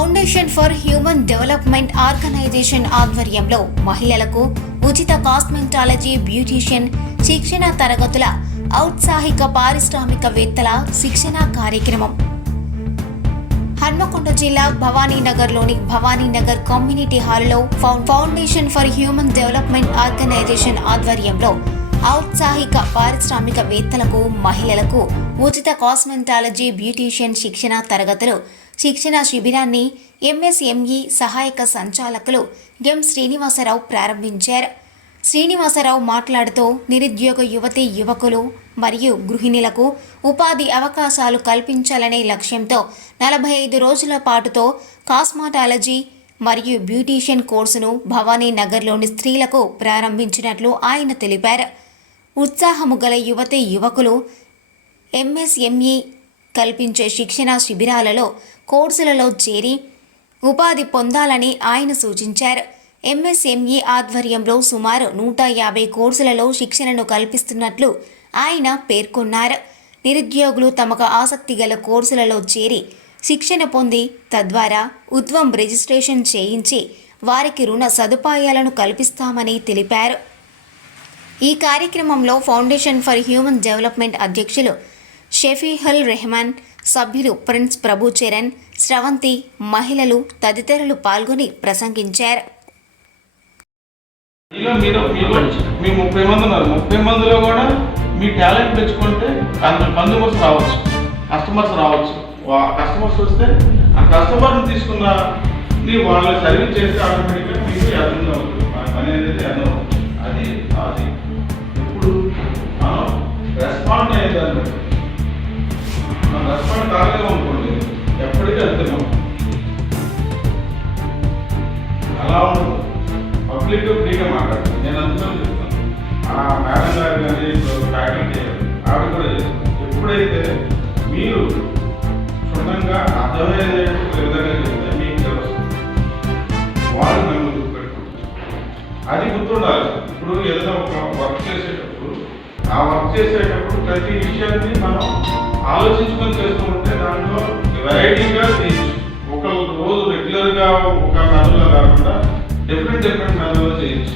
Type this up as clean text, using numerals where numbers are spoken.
Foundation for human development organization ఆధ్వర్యంలో మహిళలకు ఉచిత కాస్మెటాలజీ బ్యూటీషియన్ శిక్షణ తరగతుల ఔత్సాహిక పారిశ్రామికవేత్తల శిక్షణ కార్యక్రమం హన్మకొండ జిల్లా భవానీనగర్లోని భవానీనగర్ కమ్యూనిటీ హాల్లో foundation for human development organization ఆధ్వర్యంలో ఔత్సాహిక పారిశ్రామికవేత్తలకు మహిళలకు ఉచిత కాస్మెటాలజీ బ్యూటీషియన్ శిక్షణ తరగతులు శిక్షణ శిబిరాన్ని ఎంఎస్ఎంఈ సహాయక సంచాలకులు ఎం శ్రీనివాసరావు ప్రారంభించారు. శ్రీనివాసరావు మాట్లాడుతూ నిరుద్యోగ యువతీ యువకులు మరియు గృహిణులకు ఉపాధి అవకాశాలు కల్పించాలనే లక్ష్యంతో 45 రోజుల పాటుతో కాస్మెటాలజీ మరియు బ్యూటీషియన్ కోర్సును భవానీనగర్లోని స్త్రీలకు ప్రారంభించినట్లు ఆయన తెలిపారు. ఉత్సాహము గల యువతీ యువకులు ఎంఎస్ఎంఈ కల్పించే శిక్షణ శిబిరాలలో కోర్సులలో చేరి ఉపాధి పొందాలని ఆయన సూచించారు. ఎంఎస్ఎంఈ ఆధ్వర్యంలో సుమారు 150 కోర్సులలో శిక్షణను కల్పిస్తున్నట్లు ఆయన పేర్కొన్నారు. నిరుద్యోగులు తమకు ఆసక్తి గల కోర్సులలో చేరి శిక్షణ పొంది తద్వారా ఉద్వం రిజిస్ట్రేషన్ చేయించి వారికి రుణ సదుపాయాలను కల్పిస్తామని తెలిపారు. ఈ కార్యక్రమంలో ఫౌండేషన్ ఫర్ హ్యూమన్ డెవలప్మెంట్ అధ్యక్షులు షఫీహుల్ రెహమాన్, సభ్యులు ప్రిన్స్ ప్రభుచరణ్, స్రవంతి, మహిళలు తదితరులు పాల్గొని ప్రసంగించారు. మీ 30 మంది ఉన్నారు. 30 మందిలో కూడా మీ టాలెంట్ పెంచుకుంటే కన్జ్యూమర్స్ రావచ్చు, కస్టమర్స్ రావచ్చు. కస్టమర్స్ వస్తే ఆ కస్టమర్ని తీసుకున్న వాళ్ళు సర్వీస్ చేస్తే ఆటోమేటిక్గా మీకు అర్థం అవుతుంది, పని అనేది అర్థం అవుతుంది. అది అది ఇప్పుడు మనం రెస్పాండ్ అయ్యేదాన్ని మనం రెస్పాండ్ కాలేమనుకోండి ఎప్పటికీ వెళ్తున్నాం. అలా ఉండదు. పబ్లిక్ ఫ్రీగా మాట్లాడుతుంది. నేను అందులో చెప్తాను. ఆ మేడం గారు కానీ ఫ్యాకల్టీ ఆవిడ కూడా చేస్తాను. ఎప్పుడైతే మీరు క్షుణ్ణంగా అర్థమయ్యే విధంగా చెప్తే మీకు తెలుస్తుంది, వాళ్ళు మేము గుర్తుపెట్టుకుంటారు. అది గుర్తుండాలి. ఇప్పుడు ఏదైనా ఒక వర్క్ చేసేటప్పుడు ఆ వర్క్ చేసేటప్పుడు ప్రతి విషయాన్ని మనం ఆలోచించుకొని చేస్తూ ఉంటే దాంట్లో వెరైటీగా చేయొచ్చు. ఒక రోజు రెగ్యులర్గా ఒక మెథడ్లో కాకుండా డిఫరెంట్ మెథడ్లో చేయొచ్చు.